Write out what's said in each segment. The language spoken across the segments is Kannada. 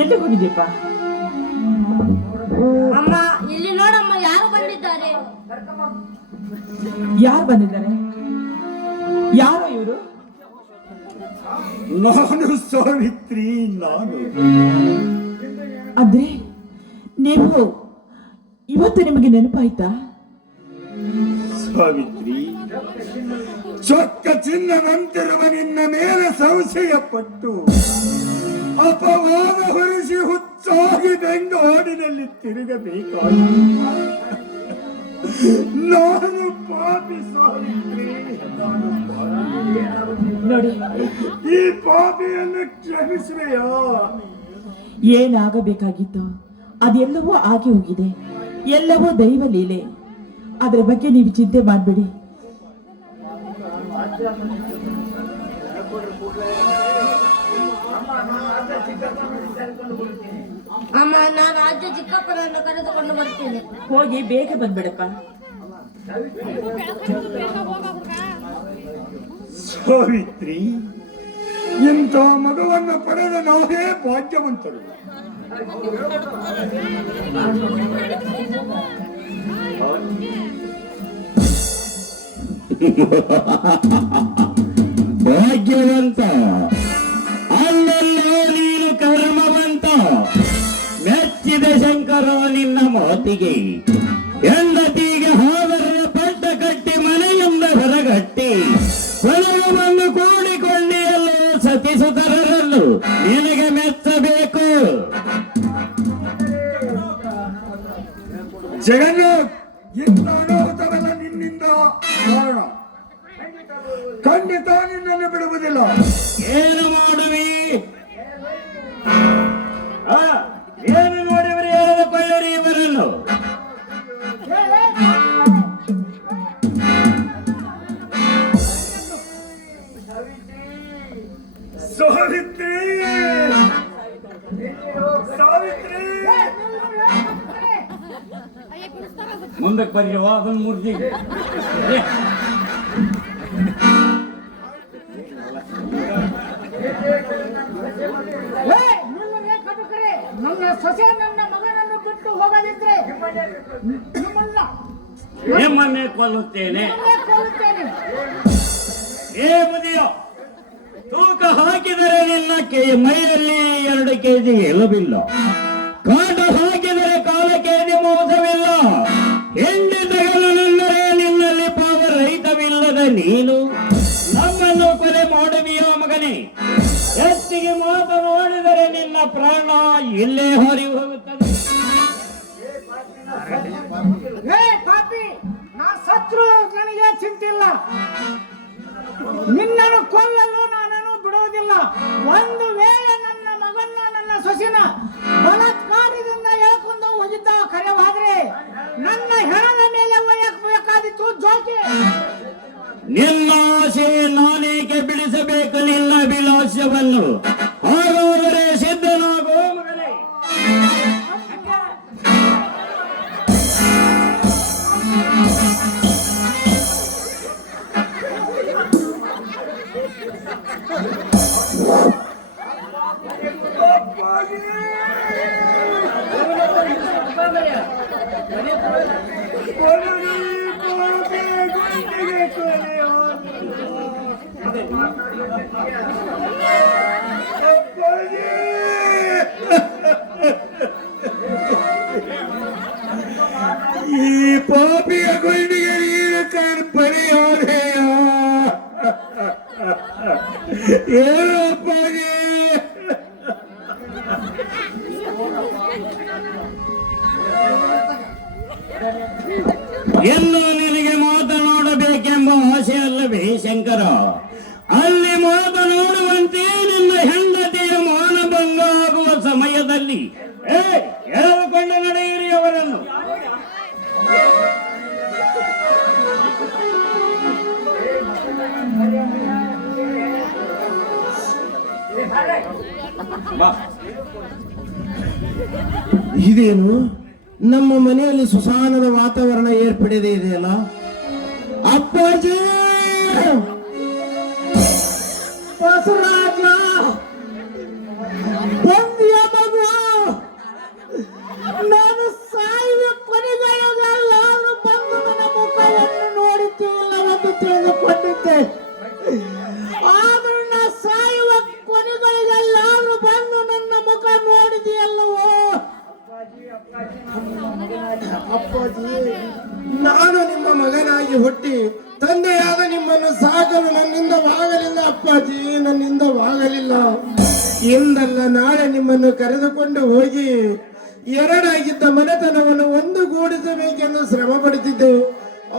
ಎಲ್ಲಿ ಹೋಗಿದ್ದೀಪ್ಪ? ಅಮ್ಮ ಇಲ್ಲಿ ನೋಡಮ್ಮ, ಯಾರು ಬಂದಿದ್ದಾರೆ? ಯಾರು ಬಂದಿದ್ದಾರೆ? ಯಾರು ಇವರು? ನಾನು ಸಾವಿತ್ರಿ. ನಾನು ಅಂದ್ರೆ ನೀವು ಇವತ್ತು ನಿಮಗೆ ನೆನಪಾಯ್ತಾ? ಸಾವಿತ್ರಿ, ಚೊಕ್ಕ ಚಿನ್ನದಂತಿರುವ ನಿನ್ನ ಮೇಲೆ ಸಂಶಯ ಪಟ್ಟು ಅಪವಾದ ಹೊರಿಸಿ ಹುಚ್ಚಾಗಿ ಬೆಂಗಾಡಿನಲ್ಲಿ ತಿರುಗಬೇಕಾಗಿ ನಾನು ಪಾಪಿ ಸಾವಿತ್ರಿ. ನೋಡಿ, ಈ ಪಾಪಿಯನ್ನು ಕ್ಷಮಿಸುವೆಯಾ? ಏನಾಗಬೇಕಾಗಿತ್ತು ಅದೆಲ್ಲವೂ ಆಗಿ ಹೋಗಿದೆ. ಎಲ್ಲವೂ ದೈವ ಲೀಲೆ. ಅದರ ಬಗ್ಗೆ ನೀವು ಚಿಂತೆ ಮಾಡಬೇಡಿ. ಅಮ್ಮ, ನಾನು ರಾಜ್ಯ ಚಿಕ್ಕಪ್ಪನನ್ನು ಕರೆದುಕೊಂಡು ಬರ್ತೇನೆ. ಹೋಗಿ ಬೇಗ ಬಂದ್ಬಿಡಪ್ಪ. ಸಾವಿತ್ರಿ, ಇಂಥ ಮಗುವನ್ನು ಪಡೆದ ನಾವೇ ಭಾಗ್ಯವಂತರು. ಭಾಗ್ಯವಂತ ಅಲ್ಲಲ್ಲೋ ನೀನು ಕರ್ಮವಂತ. ಮೆಚ್ಚಿದ ಶಂಕರ ನಿನ್ನ ಮಾತಿಗೆ. ಹೆಂಡತಿಗೆ ಹಾವರ ಪಟ್ಟ ಕಟ್ಟಿ ಮನೆಯಿಂದ ಹೊರಗಟ್ಟಿ ಹೊರಗವನ್ನು ಕೂಡಿಕೊಂಡಿಯಲ್ಲೋ ಸತಿಸುತರರನ್ನು ನಿನಗೆ ಮೆಚ್ಚಬೇಕು. ಜಗನ್ನಾಥ್, ಇಂಥ ಅನಾಹುತವೆಲ್ಲ ನಿನ್ನಿಂದ ಕಾರಣ. ಖಂಡಿತ ನಿನ್ನನ್ನು ಬಿಡುವುದಿಲ್ಲ. ಏನು ಮಾಡುವಿ? ಏನು ನೋಡಿವರಿ? ಹೇಳಿಕೊಳ್ಳಿರಿ ಇವರನ್ನು. ಸಾವಿತ್ರಿ, ಸಾವಿತ್ರಿ, ಮುಂದಕ್ಕೆ ಬರೀ ವಾದನ ಮೂರ್ತಿ. ನನ್ನ ಸೊಸೆ ನನ್ನ ಮಗನನ್ನು ಬಿಟ್ಟು ಹೋಗದಿದ್ರೆ ನಿಮ್ಮನ್ನೇ ಕೊಲ್ಲುತ್ತೇನೆ. ಏ ಮುದಿಯೋ, ತೂಕ ಹಾಕಿದರೆ ನಿನ್ನ ಮೈಯಲ್ಲಿ 2 kg ಎಲುಬಿಲ್ಲ. ಕಾಟ ಹಾಕಿದರೆ 1/4 kg ಮೋಸವಿಲ್ಲ. ಹೆಂಡಿ ತಗಲನೆಂದರೆ ನಿನ್ನಲ್ಲಿ ಪಾವ ರಹಿತವಿಲ್ಲದ ನೀನು ನಮ್ಮನ್ನು ಕೊಲೆ ಮಾಡುವಿಯೋ ಮಗನೇ? ಎತ್ತಿಗೆ ಮಾತನಾಡಿದರೆ ನಿನ್ನ ಪ್ರಾಣ ಇಲ್ಲೇ ಹೊರಿ ಹೋಗುತ್ತದೆ. ಪಾಪಿ, ನಾ ಸತ್ರು ನನಗೆ ಚಿಂತಿಲ್ಲ. ನಿನ್ನನ್ನು ಕೊಲ್ಲಲು ನಾನನ್ನು ಬಿಡುವುದಿಲ್ಲ. ಒಂದು ವೇಳೆ ನನ್ನ ಮಗನ್ನ ನನ್ನ ಸೊಸಿನ ಬಲಾತ್ಕಾರದಿಂದ ಎಳ್ಕೊಂಡು ಹೋಗಿದ್ದ ಕರೆವಾದ್ರೆ ನನ್ನ ಹೆಣದ ಮೇಲೆ ಒಯ್ಯಬೇಕಾದಿತ್ತು ಜೋಕಿ. ನಿನ್ನ ಆಸೆ ನಾನೇಕೆ ಬಿಡಿಸಬೇಕು ನಿನ್ನ ಅಭಿಲಾಷವನ್ನು? ಹಾಗಾದರೆ ಸಿದ್ಧನಾಗೋ ಮಗನೇ. ಈ ಪಾಪಿಯ ಗುಂಡಿಗೆ ನೀನು ಪರಿಹಾರೆಯ ಏನಪ್ಪಾಗಿ? ಎಲ್ಲೋ ನಿನಗೆ ಮಾತನಾಡಬೇಕೆಂಬ ಆಸೆ ಅಲ್ಲವೇ ಶಂಕರ? ಅಲ್ಲಿ ಮಾತನಾಡುವಂತೆ ನಿನ್ನ ಹೆಂಡತಿಯ ಮಾನಭಂಗ ಆಗುವ ಸಮಯದಲ್ಲಿ ಎಳೆದುಕೊಂಡು ನಡೆಯಿರಿ ಅವರನ್ನು. ಇದೇನು ನಮ್ಮ ಮನೆಯಲ್ಲಿ ಸುಸಾನದ ವಾತಾವರಣ ಏರ್ಪಡಿದೆ ಇದೆಯಲ್ಲ? ಅಪ್ಪಾಜಿ, ಬಸವರಾಜ, ಬಂದಿಯ ಮಗು ಅಪ್ಪಾಜಿ, ನಾನು ನಿಮ್ಮ ಮಗನಾಗಿ ಹುಟ್ಟಿ ತಂದೆಯಾದ ನಿಮ್ಮನ್ನು ಸಾಕಲು ನನ್ನಿಂದವಾಗಲಿಲ್ಲ ಅಪ್ಪಾಜಿ, ನನ್ನಿಂದವಾಗಲಿಲ್ಲ. ಇಂದಲ್ಲ ನಾಳೆ ನಿಮ್ಮನ್ನು ಕರೆದುಕೊಂಡು ಹೋಗಿ ಎರಡಾಗಿದ್ದ ಮನೆತನವನ್ನು ಒಂದುಗೂಡಿಸಬೇಕೆಂದು ಶ್ರಮ ಪಡುತ್ತಿದ್ದೆ.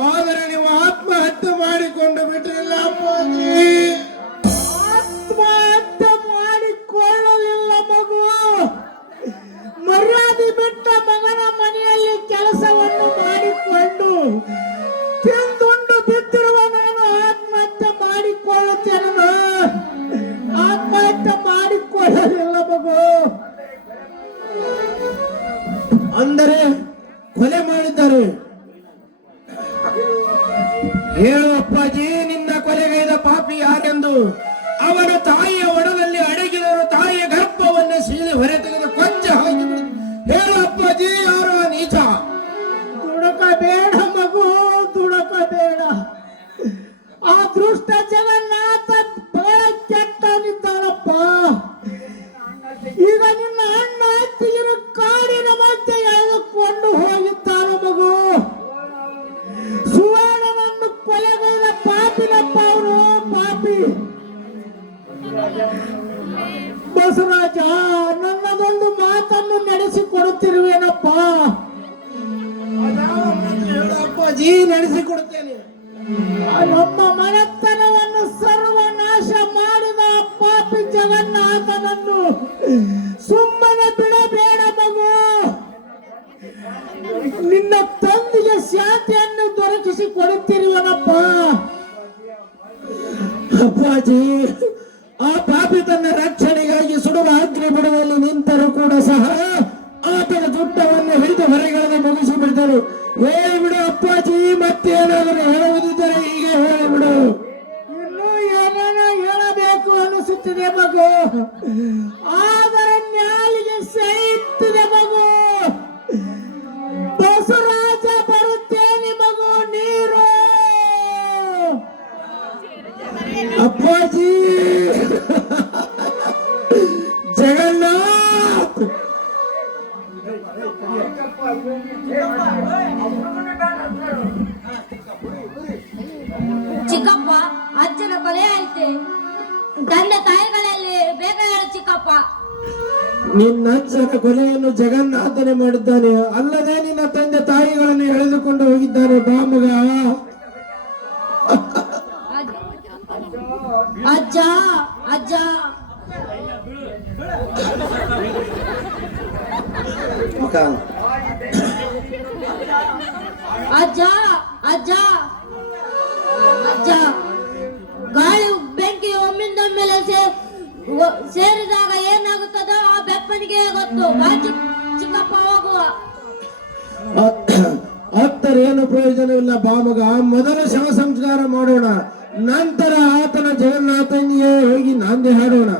ಆದರೆ ನೀವು ಆತ್ಮಹತ್ಯೆ ಮಾಡಿಕೊಂಡು ಬಿಟ್ಟಿಲ್ಲ ಅಪ್ಪಾಜಿ. ಆತ್ಮಹತ್ಯೆ ಮಾಡಿಕೊಳ್ಳಲಿಲ್ಲ ಮಗು. ಮರ್ಯಾದೆ ಬಿಟ್ಟ ಮಗನ ಮನೆಯಲ್ಲಿ ಕೆಲಸವನ್ನು ಮಾಡಿಕೊಂಡು ತಿಂದುಂಡು ಬಿದ್ದಿರುವ ನಾನು ಆತ್ಮಹತ್ಯೆ ಮಾಡಿಕೊಳ್ಳುತ್ತೇನೆ. ಆತ್ಮಹತ್ಯೆ ಮಾಡಿಕೊಳ್ಳಲಿಲ್ಲ ಮಗು. ಅಂದರೆ ಕೊಲೆ ಮಾಡಿದ್ದಾರೆ. ಹೇಳು ಅಪ್ಪಾಜಿ, ನಿನ್ನ ಕೊಲೆಗೈದ ಪಾಪಿ ಯಾರೆಂದು. ಅವನ ತಾಯಿಯ ಒಡಲಲ್ಲಿ ಅಡಗಿದವರು ತಾಯಿಯ ಗರ್ಭವನ್ನು ಸೀಳಿ ಹೊರ ತೆಗೆದು ಕೊಂಚ ಹಾಕಿಬಿಡು. ಹೇಳು ಅಪ್ಪಾಜಿ, ಯಾರು ಆ ನೀಚ? ದುಡುಕಬೇಡ ಮಗು, ದುಡುಕಬೇಡ. ಆ ದೃಷ್ಟ ಜಗನ್ನಾಥ ಬಹಳ ಕೆಟ್ಟವನಿದ್ದಾನಪ್ಪ. ಈಗ ನಿನ್ನ ಅಣ್ಣ ಅತ್ತಿಗಿರು ಕಾಡಿನ ಮಧ್ಯೆ ಎಳೆದುಕೊಂಡು ಹೋಗಿದ್ದಾನೆ ಮಗು. ಸುವರ್ಣನನ್ನು ಕೊಲೆಗೈದ ಪಾಪಿನಪ್ಪ ಅವನು, ಪಾಪಿ. ಬಸವರಾಜ, ನನ್ನದೊಂದು ಮಾತನ್ನು ನಡೆಸಿಕೊಡುತ್ತಿರುವೇನಪ್ಪ. ಹೇಳು ಅಪ್ಪಾಜಿ, ನಡೆಸಿಕೊಡುತ್ತೇನೆ. ನಮ್ಮ ಮನೆತನವನ್ನು ಸರ್ವನಾಶ ಮಾಡಿದ ಪಾಪಿ ಜಗನ್ನಾಥನನ್ನು ಸುಮ್ಮನೆ ಬಿಡಬೇಡ ಮಗು. ನಿನ್ನ ತಂದೆಗೆ ಶಾಂತಿಯನ್ನು ದೊರಕಿಸಿ ಕೊಡುತ್ತಿರುವನಪ್ಪ. ಅಪ್ಪಾಜಿ, ಆ ಪಾಪಿ ತನ್ನ ರಕ್ಷಣೆಗಾಗಿ ಸುಡುವ ಅಗ್ನಿ ಬಿಡುವಲ್ಲಿ ನಿಂತರೂ ಕೂಡ ಸಹ ಆತನ ಜುಟ್ಟವನ್ನು ಹಿಡಿದು ಹೊರಗೆಳೆದು ಮುಗಿಸಿ ಬಿಡ್ತಾರೆ. ಹೇಳಿಬಿಡು ಅಪ್ಪಾಜಿ, ಮತ್ತೇನಾದರೂ ಹೇಳುವುದಿದ್ದರೆ ಹೀಗೆ ಹೇಳಿಬಿಡು. ಇನ್ನೂ ಏನೇನೋ ಹೇಳಬೇಕು ಅನಿಸುತ್ತಿದೆ ಮಗು, ಆದರೆ ನ್ಯಾಲಿಗೆ ಸಹಿಸುತ್ತಿದೆ ಮಗು. ಬಸವರಾಜ, ಬರುತ್ತೇನೆ ಮಗು, ನೀರು. ಅಪ್ಪಾಜಿ, ಜಗನ್ನಾಥ್. ಚಿಕ್ಕಪ್ಪ, ಅಜ್ಜನ ಕೊಲೆ ಆಯ್ತೆ. ತಂದೆ ತಾಯಿಗಳಲ್ಲಿ ಬೇಗ ಹೇಳು ಚಿಕ್ಕಪ್ಪ. ನಿನ್ನ ಅಜ್ಜನ ಕೊಲೆಯನ್ನು ಜಗನ್ನಾಥನೇ ಮಾಡಿದ್ದಾನೆ, ಅಲ್ಲದೆ ನಿನ್ನ ತಂದೆ ತಾಯಿಗಳನ್ನು ಎಳೆದುಕೊಂಡು ಹೋಗಿದ್ದಾನೆ. ಬಾ ಮಗ. ಅಜ್ಜ, ಅಜ್ಜ. ಅಜ್ಜ, ಅಜ್ಜ, ಅಜ್ಜ. ಗಾಳಿ ಬೆಂಕಿ ಒಮ್ಮಿಂದ ಮೇಲೆ ಸೇರಿದಾಗ ಏನಾಗುತ್ತದೋ ಆ ಬೆಪ್ಪನಿಗೆ ಗೊತ್ತು. ಚಿಕ್ಕಪ್ಪ, ಹೋಗುವ. ಹತ್ತರೇನು ಪ್ರಯೋಜನವಿಲ್ಲ. ಬಾ ಮಗ, ಮೊದಲು ಶವ ಸಂಸ್ಕಾರ ಮಾಡೋಣ, ನಂತರ ಆತನ ಜಗನ್ನಾಥನಿಗೆ ಹೋಗಿ ನಾಂದಿ ಹಾಡೋಣ.